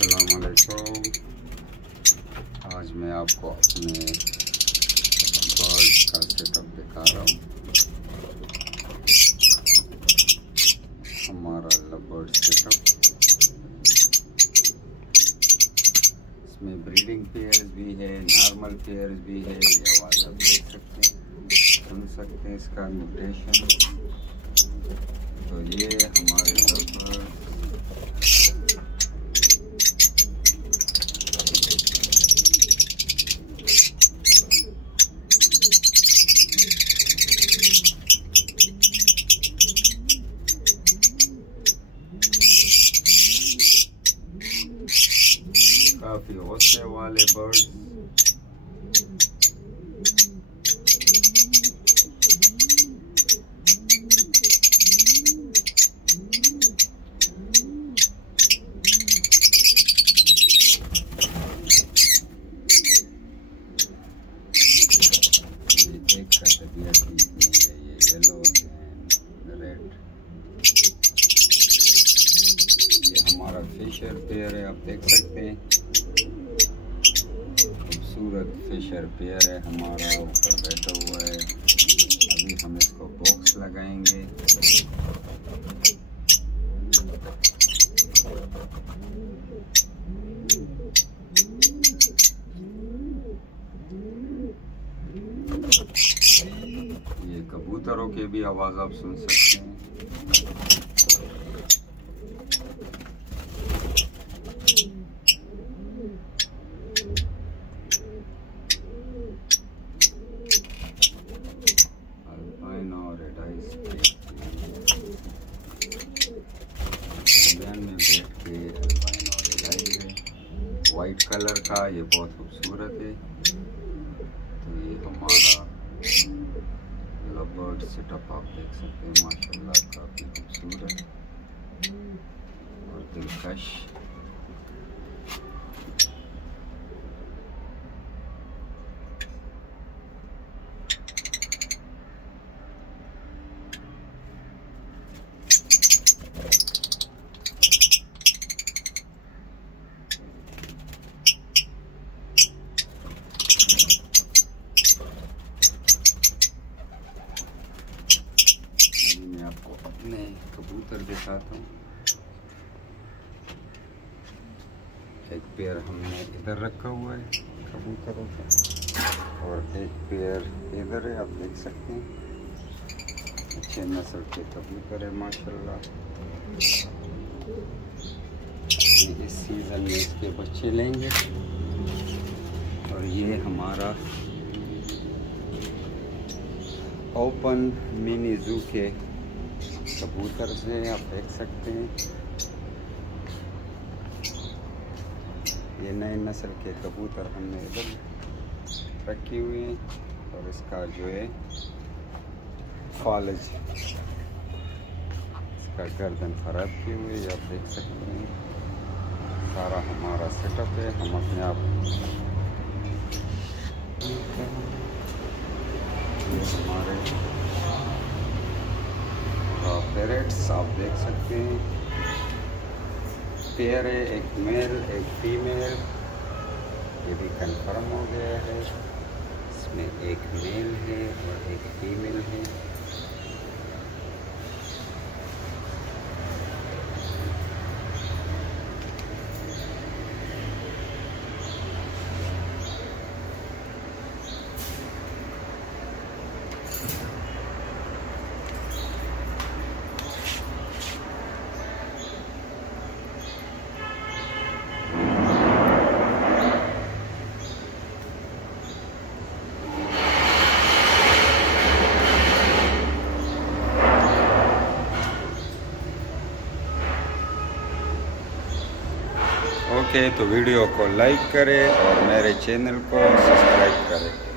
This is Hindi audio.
अस्सलामुअलैकुम। आज मैं आपको अपने बर्ड का सेटअप दिखा रहा हूँ। हमारा लवबर्ड सेटअप, इसमें ब्रीडिंग पेयर्स भी है, नॉर्मल पेयर्स भी है। ये आवाज़ आप देख सकते हैं, सुन सकते हैं इसका म्यूटेशन। तो ये हमारे लवबर्ड काफी हौसले वाले बर्ड। एक का तबीयत है, ये येलो एंड रेड। ये हमारा फिशर पेयर है, आप देख सकते हैं। खूबसूरत फिशर पेयर है हमारा, ऊपर बैठा हुआ है। अभी हम इसको बॉक्स लगाएंगे। ये कबूतरों के भी आवाज आप सुन सकते हैं। में बैठ के वाइट कलर का, ये बहुत खूबसूरत है। तो ये हमारा लवबर्ड सेटअप आप देख सकते हैं, माशाल्लाह काफी खूबसूरत और दिलकश। मैं आपको अपने कबूतर दिखाता हूँ। एक पेयर हमने इधर रखा हुआ है कबूतरों का, और एक पेयर इधर है, आप देख सकते हैं। अच्छे नस्ल के कबूतर है माशाल्लाह। इस सीज़न में इसके बच्चे लेंगे। और ये हमारा ओपन मिनी जू के कबूतर से आप देख सकते हैं। ये नए नस्ल के कबूतर हमने इधर रखी हुई हैं। और इसका जो है फॉलेज, इसका गर्दन खराब की हुई है, आप देख सकते हैं। सारा हमारा सेटअप है, हम अपने आप हमारे पैरेट्स आप देख सकते हैं। पेयर है, एक मेल एक फीमेल। ये भी कंफर्म हो गया है। इसमें एक मेल है और एक फीमेल है। ओके, तो वीडियो को लाइक करें और मेरे चैनल को सब्सक्राइब करें।